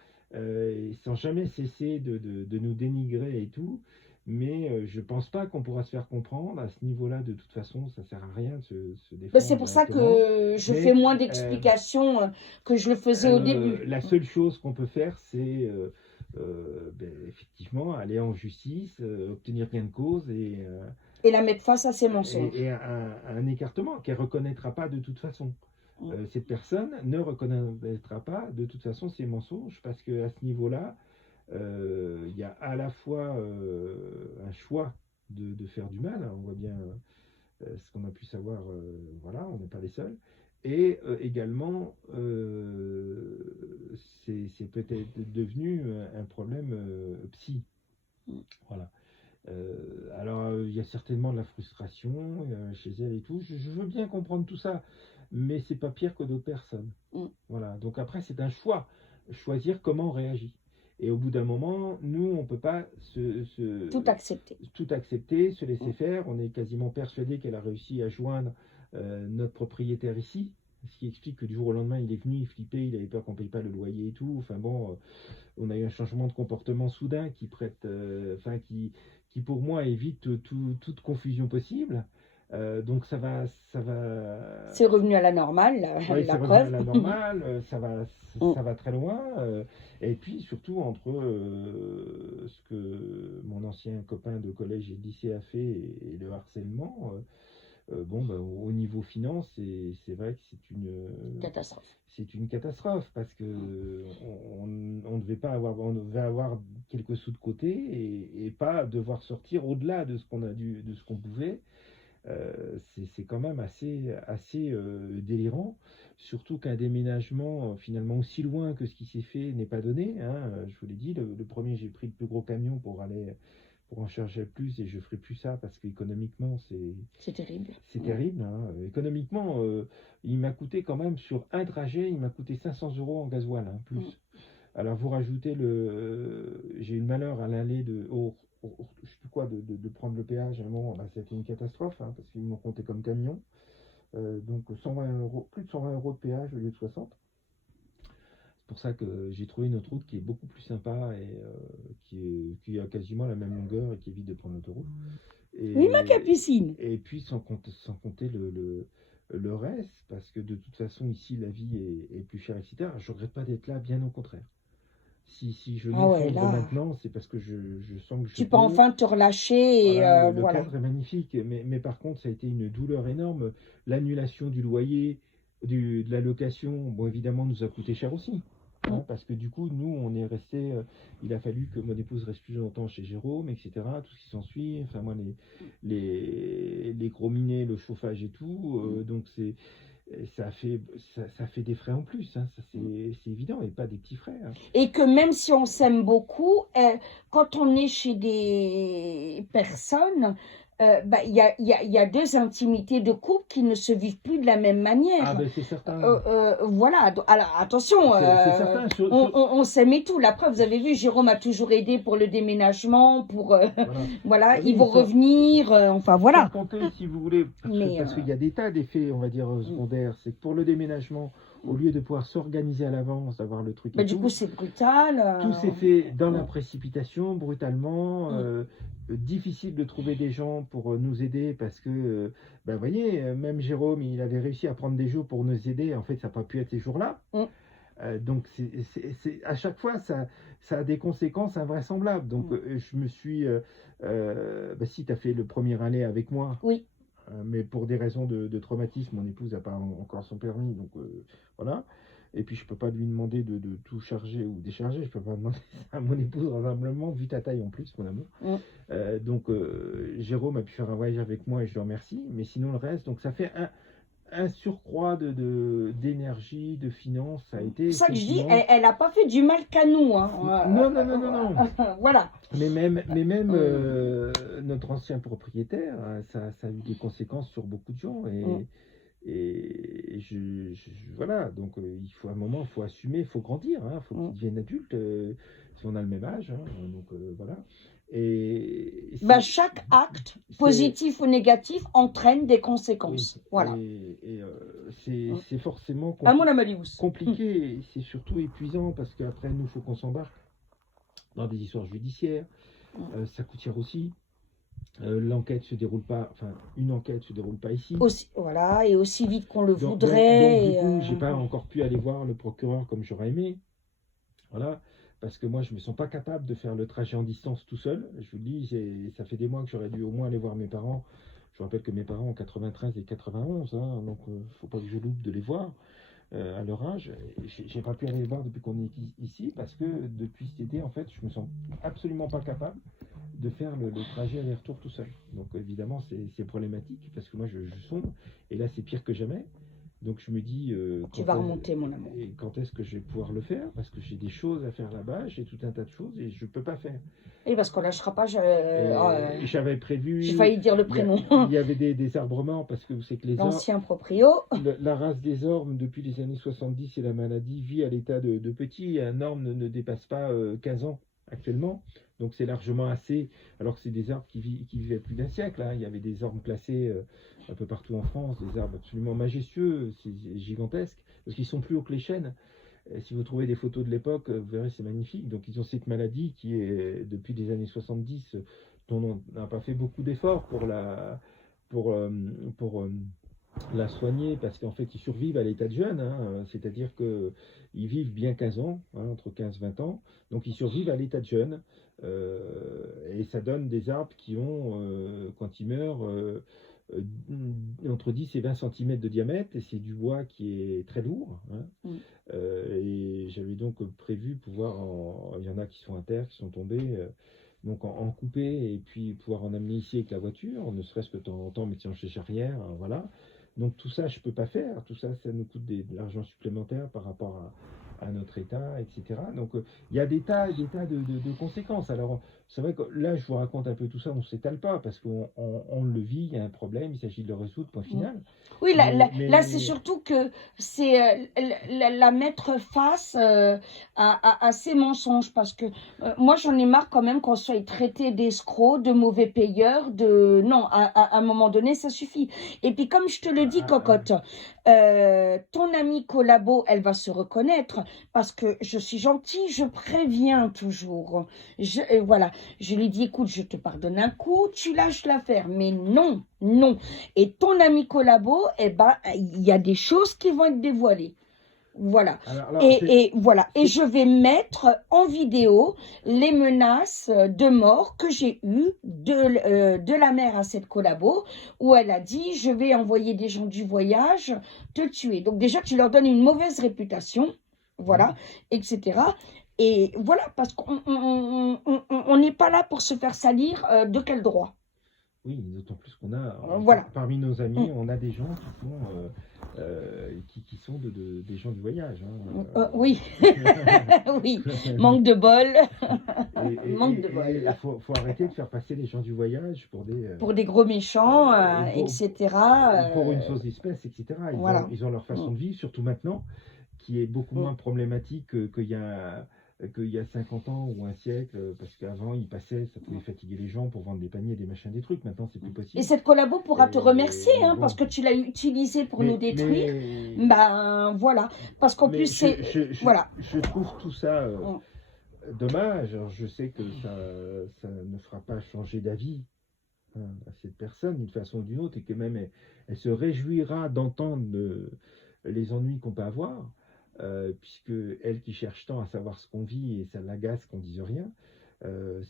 sans jamais cesser de nous dénigrer et tout. Mais je pense pas qu'on pourra se faire comprendre à ce niveau-là. De toute façon, ça sert à rien de se défendre. C'est pour ça que je fais moins d'explications que je le faisais au début. La seule chose qu'on peut faire, c'est effectivement aller en justice, obtenir gain de cause et la mettre face à ses mensonges. Et un écartement qu'elle ne reconnaîtra pas de toute façon. Cette personne ne reconnaîtra pas de toute façon ses mensonges parce qu'à ce niveau-là, il y a à la fois un choix de faire du mal. On voit bien ce qu'on a pu savoir, voilà, on n'est pas les seuls. Et également, c'est peut-être devenu un problème psy. Voilà. Alors, il y a certainement de la frustration chez elle et tout. Je veux bien comprendre tout ça, mais c'est pas pire que d'autres personnes. Voilà. Donc après, c'est un choix. Choisir comment on réagit. Et au bout d'un moment, nous, on ne peut pas Tout accepté. tout accepter, se laisser faire. On est quasiment persuadé qu'elle a réussi à joindre notre propriétaire ici. Ce qui explique que du jour au lendemain, il est venu, il flippait, il avait peur qu'on ne paye pas le loyer et tout. Enfin bon, on a eu un changement de comportement soudain qui prête, qui pour moi évite toute confusion possible. Donc ça va. C'est revenu à la normale, Oui, la c'est revenu à preuve. la normale, Mm. ça va très loin. Et puis surtout entre ce que mon ancien copain de collège et de lycée a fait et le harcèlement, bon, ben, au niveau finance, c'est vrai que Catastrophe. c'est une catastrophe parce que on devait pas avoir, on devait avoir quelques sous de côté et pas devoir sortir au-delà de ce qu'on a dû, de ce qu'on pouvait. C'est quand même assez délirant, surtout qu'un déménagement finalement aussi loin que ce qui s'est fait n'est pas donné, hein. Je vous l'ai dit, le premier, j'ai pris le plus gros camion pour en charger plus et je ferai plus ça parce qu'économiquement, C'est terrible. c'est terrible, hein. Économiquement, il m'a coûté quand même sur un trajet, il m'a coûté 500 euros en gasoil, hein, plus. Alors vous rajoutez j'ai eu le malheur à l'aller je sais plus quoi, de prendre le péage à un moment, là, c'était une catastrophe, hein, parce qu'ils m'ont compté comme camion. Donc 120 euros, plus de 120 euros de péage au lieu de 60. C'est pour ça que j'ai trouvé une autre route qui est beaucoup plus sympa et qui a quasiment la même longueur et qui évite de prendre l'autoroute. Oui, ma capucine. Et puis sans compter le reste, parce que de toute façon ici la vie est plus chère, etc. Je regrette pas d'être là, bien au contraire. Si je Ah ouais, m'effondre là. maintenant, c'est parce que je sens que je Tu peux peux. enfin te relâcher et Voilà, le voilà. cadre est magnifique, mais par contre, ça a été une douleur énorme. L'annulation du loyer, de la location, bon, évidemment, nous a coûté cher aussi, hein, parce que du coup, nous, on est resté. Il a fallu que mon épouse reste plus longtemps chez Jérôme, etc. Tout ce qui s'ensuit. Enfin, moi, les gros minets, le chauffage et tout. Donc, ça fait des frais en plus, hein, ça c'est évident, et pas des petits frais, hein. Et que même si on s'aime beaucoup, quand on est chez des personnes, bah, il y a deux intimités de couple qui ne se vivent plus de la même manière. Ah ben c'est certain. Voilà, alors attention, C'est certain. on s'aime et tout. La preuve, vous avez vu, Jérôme a toujours aidé pour le déménagement, pour voilà, Ah oui, ils vont revenir, enfin voilà. Sans compter, si vous voulez, parce qu'il y a des tas d'effets, on va dire, secondaires. C'est que pour le déménagement, au lieu de pouvoir s'organiser à l'avance, d'avoir le truc et Bah, du tout, coup, c'est brutal. tout s'est fait dans la précipitation, brutalement. Difficile de trouver des gens pour nous aider parce que, ben, vous voyez, même Jérôme, il avait réussi à prendre des jours pour nous aider. En fait, ça n'a pas pu être ces jours-là. Donc, à chaque fois, ça a des conséquences invraisemblables. Donc, je me suis. Bah, si tu as fait le premier aller avec moi, Oui. mais pour des raisons de traumatisme, mon épouse n'a pas encore son permis. Donc, voilà. Et puis, je ne peux pas lui demander de tout charger ou décharger. Je ne peux pas demander ça à mon épouse, raisonnablement, vu ta taille en plus, mon amour. Donc, Jérôme a pu faire un voyage avec moi et je le remercie. Mais sinon, le reste, donc ça fait un surcroît d'énergie, de finances, ça a été. C'est ça que je dis, elle n'a pas fait du mal qu'à nous. Hein. Non. Voilà. Mais même notre ancien propriétaire, ça a eu des conséquences sur beaucoup de gens. Et voilà, donc il faut à un moment, il faut assumer, il faut grandir, il faut qu'ils deviennent adultes, si on a le même âge, hein, donc voilà. Et bah, chaque acte, positif ou négatif, entraîne des conséquences. Oui, voilà. Et c'est forcément compliqué, et c'est surtout épuisant parce qu'après, nous, il faut qu'on s'embarque dans des histoires judiciaires, ça coûte cher aussi. L'enquête se déroule pas, enfin une enquête se déroule pas ici. Voilà, et aussi vite qu'on le voudrait. Donc, du coup, j'ai pas encore pu aller voir le procureur comme j'aurais aimé. Voilà, parce que moi, je me sens pas capable de faire le trajet en distance tout seul. Je vous le dis, ça fait des mois que j'aurais dû au moins aller voir mes parents. Je rappelle que mes parents ont 93 et 91, hein, donc faut pas que je loupe de les voir à leur âge. J'ai pas pu aller les voir depuis qu'on est ici parce que depuis cet été, en fait, je me sens absolument pas capable de faire le trajet aller-retour tout seul. Donc évidemment, c'est problématique parce que moi, je sombre. Et là, c'est pire que jamais. Donc je me dis, Tu vas remonter, mon amour. et quand est-ce que je vais pouvoir le faire? Parce que j'ai des choses à faire là-bas, j'ai tout un tas de choses et je ne peux pas faire. Et parce qu'on lâchera pas. Et j'avais J'ai prévu, failli dire le il y, a- prénom. il y avait des arbrements, parce que vous savez que L'ancien proprio. la race des ormes, depuis les années 70 et la maladie, vit à l'état de petit. Un orme ne dépasse pas 15 ans actuellement. Donc c'est largement assez, alors que c'est des arbres qui vivaient plus d'un siècle, hein. Il y avait des ormes classés un peu partout en France, des arbres absolument majestueux, c'est gigantesque, parce qu'ils sont plus hauts que les chênes. Et si vous trouvez des photos de l'époque, vous verrez, c'est magnifique. Donc ils ont cette maladie qui est, depuis les années 70, dont on n'a pas fait beaucoup d'efforts pour, euh, pour la soigner, parce qu'en fait ils survivent à l'état de jeune, hein. C'est-à-dire qu'ils vivent bien 15 ans, hein, entre 15 et 20 ans, donc ils survivent à l'état de jeune, et ça donne des arbres qui ont, quand ils meurent, euh, entre 10 et 20 cm de diamètre, et c'est du bois qui est très lourd, hein. Mm. Et j'avais donc prévu pouvoir il y en a qui sont à terre, qui sont tombés, donc en couper et puis pouvoir en amener ici avec la voiture, ne serait-ce que de temps en temps, mettre en charrière, voilà. Donc tout ça, je peux pas faire. Tout ça, ça nous coûte de l'argent supplémentaire par rapport à notre État, etc. Donc il y a des tas de conséquences. Alors c'est vrai que là, je vous raconte un peu tout ça, on ne s'étale pas parce qu'on le vit, il y a un problème, il s'agit de le résoudre, point final. Oui, là, c'est Mais surtout que c'est la mettre face à ces mensonges. Parce que moi, j'en ai marre quand même qu'on soit traité d'escrocs, de mauvais payeurs. Non, à un moment donné, ça suffit. Et puis, comme je te le dis, cocotte, ton amie collabo, elle va se reconnaître. Parce que je suis gentille, je préviens toujours. Voilà, je lui dis, écoute, je te pardonne un coup, tu lâches l'affaire. Mais non, non. Et ton ami collabo, eh ben, il y a des choses qui vont être dévoilées. Voilà. alors, Et voilà. Et je vais mettre en vidéo les menaces de mort que j'ai eues de la mère à cette collabo, où elle a dit, je vais envoyer des gens du voyage te tuer. Donc déjà, tu leur donnes une mauvaise réputation, voilà, etc. Et voilà, parce qu'on n'est pas là pour se faire salir de quel droit. oui, d'autant plus qu'on a, Voilà. parmi nos amis, on a des gens qui sont des gens du voyage, hein. Oui, oui, manque de bol. Manque de bol. Il faut arrêter de faire passer les gens du voyage Pour des gros méchants, etc. pour une fausse espèce, etc. Voilà. Ils ont leur façon de vivre, surtout maintenant, qui est beaucoup moins problématique qu'il y a 50 ans ou un siècle, parce qu'avant, ils passaient, ça pouvait fatiguer les gens pour vendre des paniers, des machins, des trucs. Maintenant, c'est plus possible. Et cette collabo pourra te remercier, hein, bon. parce que tu l'as utilisé pour nous détruire. Mais, Ben voilà, parce qu'en plus c'est voilà. je trouve tout ça dommage. Alors, je sais que ça ne fera pas changer d'avis, hein, à cette personne d'une façon ou d'une autre, et que même elle se réjouira d'entendre les ennuis qu'on peut avoir, puisque elle qui cherche tant à savoir ce qu'on vit, et ça l'agace qu'on dise rien.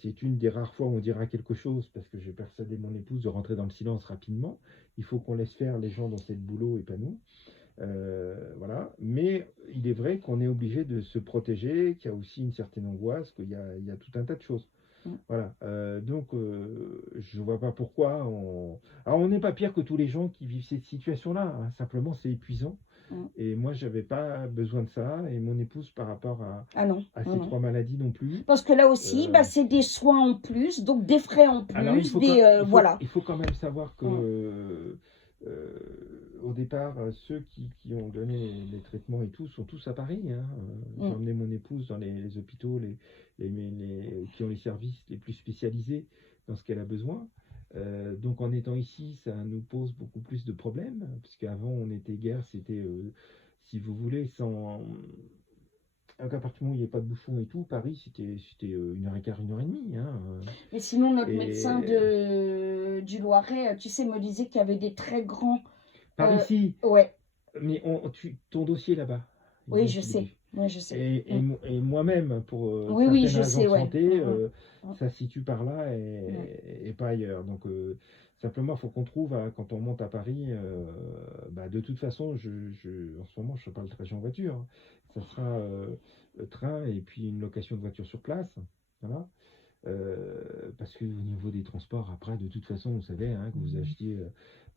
C'est une des rares fois où on dira quelque chose, parce que j'ai persuadé mon épouse de rentrer dans le silence rapidement. Il faut qu'on laisse faire les gens dans cette boulot et pas nous. Voilà. Mais il est vrai qu'on est obligé de se protéger, qu'il y a aussi une certaine angoisse, qu'il y a tout un tas de choses. Voilà. Donc, je ne vois pas pourquoi. Alors, on n'est pas pire que tous les gens qui vivent cette situation-là, hein. Simplement, c'est épuisant. Et moi, j'avais pas besoin de ça. Et mon épouse, par rapport à ces trois maladies non plus. Parce que là aussi, c'est des soins en plus, donc des frais en plus. Alors, voilà. Il faut quand même savoir que au départ, ceux qui ont donné les traitements et tout sont tous à Paris, hein. J'ai emmené mon épouse dans les hôpitaux qui ont les services les plus spécialisés dans ce qu'elle a besoin. Donc en étant ici, ça nous pose beaucoup plus de problèmes, puisqu'avant on était guère, c'était, si vous voulez, sans... Donc à partir du moment où il n'y avait pas de bouchons et tout, Paris c'était 1h15, 1h30, hein. Mais sinon, notre médecin du Loiret, tu sais, me disait qu'il y avait des très grands... Par ici. Ouais. Mais ton dossier là-bas. Oui, je sais. Oui, je sais. Et moi-même, pour oui, je sais, de santé, ouais. ça se situe par là et pas ailleurs. Donc, simplement, il faut qu'on trouve, quand on monte à Paris, de toute façon, en ce moment, je ne fais pas le trajet en voiture, hein. Ça sera le train et puis une location de voiture sur place. Voilà. Parce qu'au niveau des transports, après, de toute façon, vous savez, hein, que vous achetiez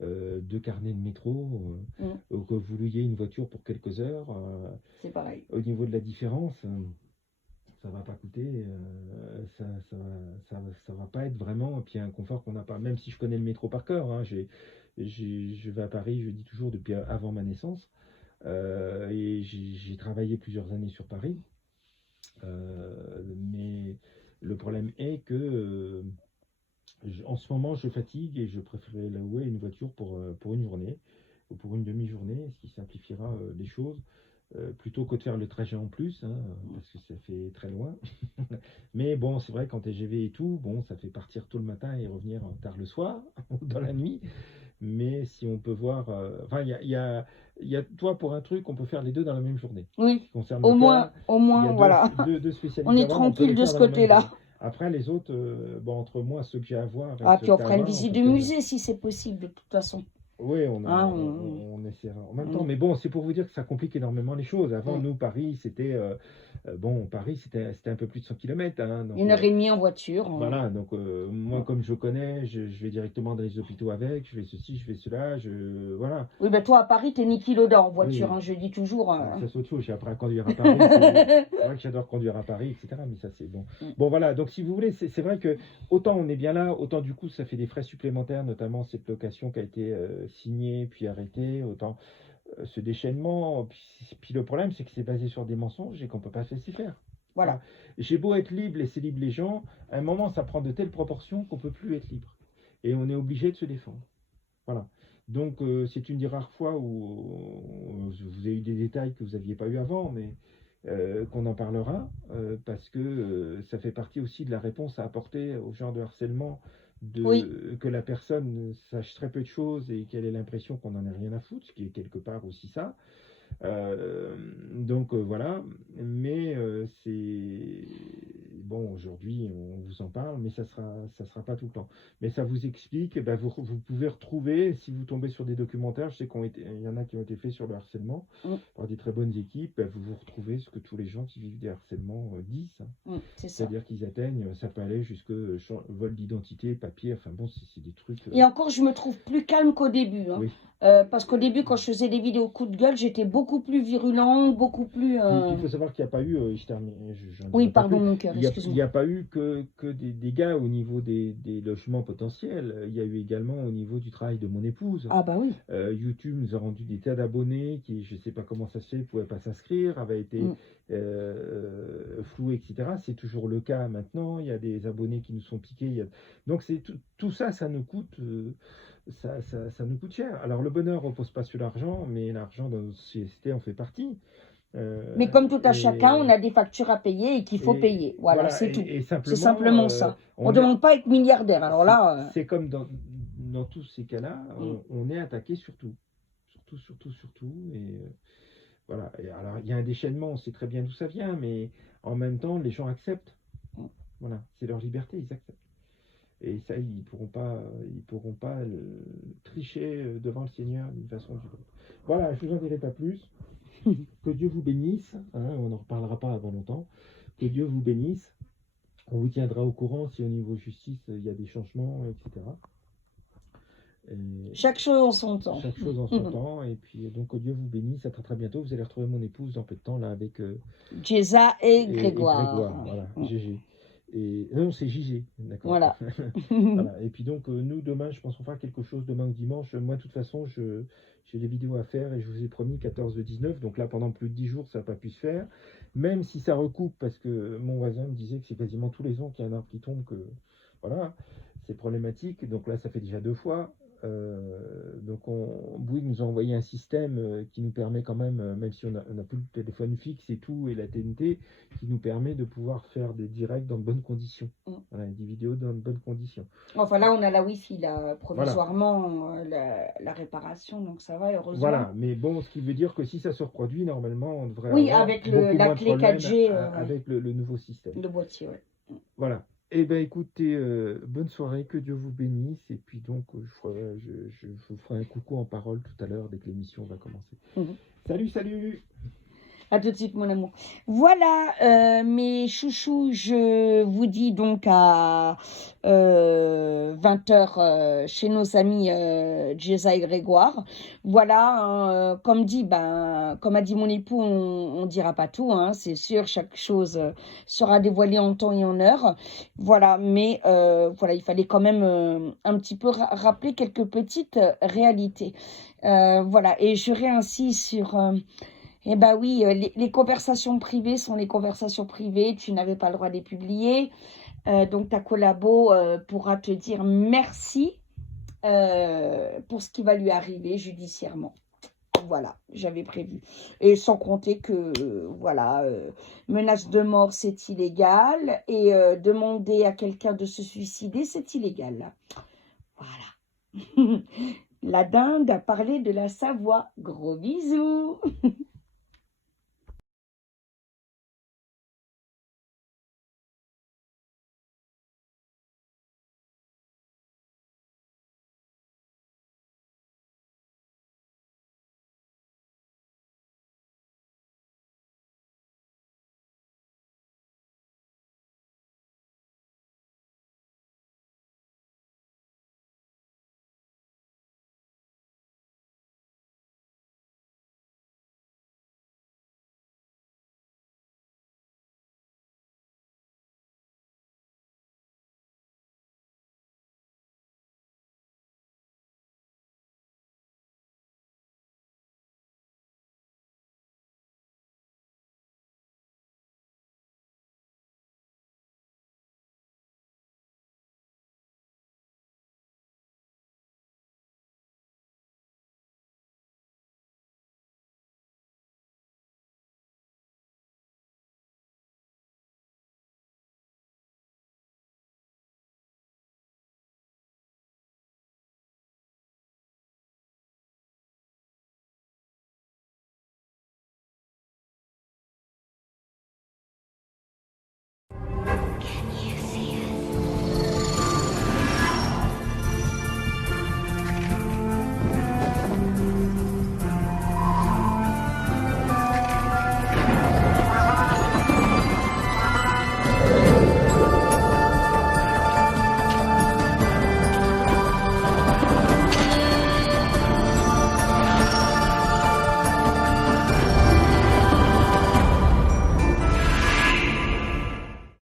2 carnets de métro, ou que vous louiez une voiture pour quelques heures, C'est pareil. au niveau de la différence, ça va pas coûter, ça va pas être vraiment, et puis un confort qu'on n'a pas, même si je connais le métro par cœur, hein, je vais à Paris, je dis toujours, depuis avant ma naissance, et j'ai travaillé plusieurs années sur Paris, mais le problème est que en ce moment je fatigue et je préférais louer une voiture pour une journée ou pour une demi-journée, ce qui simplifiera les choses. Plutôt que de faire le trajet en plus, hein, parce que ça fait très loin. Mais bon, c'est vrai, quand TGV et tout, bon, ça fait partir tôt le matin et revenir tard le soir, ou dans la nuit. Mais si on peut voir, enfin, il y a, toi, pour un truc, on peut faire les deux dans la même journée. Oui, Qui concerne au le moins, cas, au il y moins, a voilà. deux spécialistes On est à voir, on peut tranquille les de faire ce dans la même côté-là. journée. Après, les autres, bon, entre moi, ceux que j'ai à voir et Ah, ceux puis on que tu as fera à une voir, on visite peut de peut-être. musée si c'est possible, de toute façon. Oui, Hein, on essaiera en même temps. mm, Mais bon, c'est pour vous dire que ça complique énormément les choses. Avant, mm. nous, Paris, c'était bon, Paris, c'était un peu plus de 100 km. Hein, donc, 1 heure et demie en voiture. voilà, donc moi, comme je connais, je vais directement dans les hôpitaux avec, je fais ceci, je fais cela, voilà. Oui, ben toi, à Paris, t'es Niki Loda en voiture, Oui, hein, je dis toujours. ah, ça c'est autre chose. J'ai appris à conduire à Paris. C'est vrai que j'adore conduire à Paris, etc. Mais ça, c'est bon. Mm. Bon, voilà. Donc, si vous voulez, c'est vrai que autant on est bien là, autant du coup, ça fait des frais supplémentaires, notamment cette location qui a été signée puis arrêtée, autant ce déchaînement. Puis le problème, c'est que c'est basé sur des mensonges et qu'on ne peut pas se laisser faire. Voilà. Voilà. J'ai beau être libre, laisser libre les gens, à un moment, ça prend de telles proportions qu'on ne peut plus être libre. Et on est obligé de se défendre. Voilà. Donc, c'est une des rares fois où vous avez eu des détails que vous n'aviez pas eu avant, mais qu'on en parlera, parce que ça fait partie aussi de la réponse à apporter au genre de harcèlement, Oui, que la personne sache très peu de choses et qu'elle ait l'impression qu'on n'en a rien à foutre, ce qui est quelque part aussi ça. Donc voilà, mais c'est bon, aujourd'hui on vous en parle, mais ça sera pas tout le temps. Mais ça vous explique, eh ben, vous pouvez retrouver, si vous tombez sur des documentaires, je sais il y en a qui ont été faits sur le harcèlement mm, par des très bonnes équipes, ben, vous retrouvez ce que tous les gens qui vivent des harcèlements disent, hein. c'est ça. C'est-à-dire qu'ils atteignent, ça peut aller jusque vol d'identité, papier, enfin bon, c'est des trucs. Et encore, je me trouve plus calme qu'au début. Hein. Oui. Parce qu'au début, quand je faisais des vidéos coup de gueule, j'étais beaucoup plus virulente, beaucoup plus... Il faut savoir qu'il n'y a pas eu, je termine, j'en Oui, dirai pas pardon, plus. mon cœur, Il n'y excuse-moi. a pas eu que des dégâts au niveau des logements potentiels. Il y a eu également au niveau du travail de mon épouse. Ah bah oui. YouTube nous a rendu des tas d'abonnés qui, je ne sais pas comment ça se fait, ne pouvaient pas s'inscrire, avaient été floués, etc. C'est toujours le cas maintenant. Il y a des abonnés qui nous sont piqués. Donc tout ça, ça nous coûte... ça nous coûte cher. Alors le bonheur ne repose pas sur l'argent, mais l'argent dans notre société en fait partie. Mais comme tout à Et, chacun, on a des factures à payer et qu'il faut payer. Voilà, c'est tout. et C'est simplement ça. On ne est- demande pas à être milliardaire. Alors là, c'est comme dans tous ces cas-là, on est attaqué surtout. Surtout. Et voilà. Et alors, il y a un déchaînement, on sait très bien d'où ça vient, mais en même temps, les gens acceptent. Voilà, c'est leur liberté, ils acceptent. Et ça, ils pourront pas tricher devant le Seigneur d'une façon ou d'une autre. Voilà, je vous en dirai pas plus. Que Dieu vous bénisse. Hein, on n'en reparlera pas avant longtemps. Que Dieu vous bénisse. On vous tiendra au courant si au niveau justice il y a des changements, etc. Et chaque chose en son temps. chaque chose en son temps. Et puis donc que Dieu vous bénisse. À très très bientôt. Vous allez retrouver mon épouse dans peu de temps là avec Jéza et et Grégoire. voilà, GG. Et non, c'est JG, d'accord. Voilà. Voilà. Et puis donc nous demain, je pense qu'on fera quelque chose demain ou dimanche. Moi de toute façon, j'ai des vidéos à faire et je vous ai promis 14-19. Donc là pendant plus de 10 jours, ça n'a pas pu se faire. Même si ça recoupe parce que mon voisin me disait que c'est quasiment tous les ans qu'il y a un arbre qui tombe, que voilà, c'est problématique. Donc là ça fait déjà 2 fois. Donc Bouygues nous a envoyé un système qui nous permet quand même si on a plus le téléphone fixe et tout, et la TNT, qui nous permet de pouvoir faire des directs dans de bonnes conditions. Voilà, des vidéos dans de bonnes conditions. Enfin là, on a la Wi-Fi, là, provisoirement, la réparation, donc ça va, heureusement. Voilà, mais bon, ce qui veut dire que si ça se reproduit, normalement, on devrait avoir avec beaucoup la moins de clé problèmes 4G, avec le nouveau système. le boîtier, ouais. Voilà. Eh bien, écoutez, bonne soirée, que Dieu vous bénisse. Et puis donc, je vous ferai un coucou en parole tout à l'heure dès que l'émission va commencer. Salut, salut! À tout de suite, mon amour. Voilà, mes chouchous, je vous dis donc à 20h chez nos amis Jeza et Grégoire. Voilà, hein, comme dit, comme a dit mon époux, on dira pas tout, hein, c'est sûr, chaque chose sera dévoilée en temps et en heure. Voilà, mais voilà, il fallait quand même un petit peu rappeler quelques petites réalités. Voilà, et je réinsiste sur... eh ben oui, les conversations privées sont les conversations privées. Tu n'avais pas le droit de les publier. Donc, ta collabo pourra te dire merci pour ce qui va lui arriver judiciairement. Voilà, j'avais prévu. Et sans compter que, voilà, menace de mort, c'est illégal. Et demander à quelqu'un de se suicider, c'est illégal. Voilà. La dinde a parlé de la Savoie. Gros bisous.